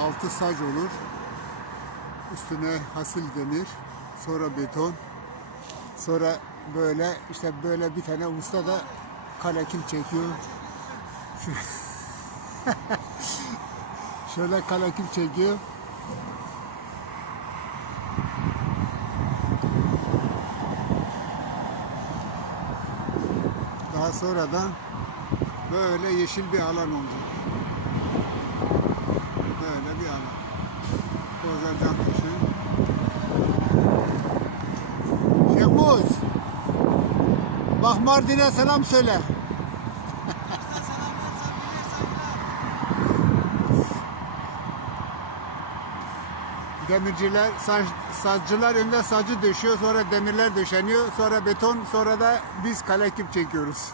altı sac olur. Üstüne hasil denir. Sonra beton. Sonra böyle işte böyle bir tane usta da kalekim çekiyor. Şöyle kalekim çekiyor. Daha sonradan böyle yeşil bir alan olacak. Böyle bir alan. Bozarcan kuşu. Şemuz. Bak Mardin'e selam söyle. Demirciler, saç, saccılar önde sacı döşüyor, sonra demirler döşeniyor, sonra beton, sonra da biz kalekip çekiyoruz.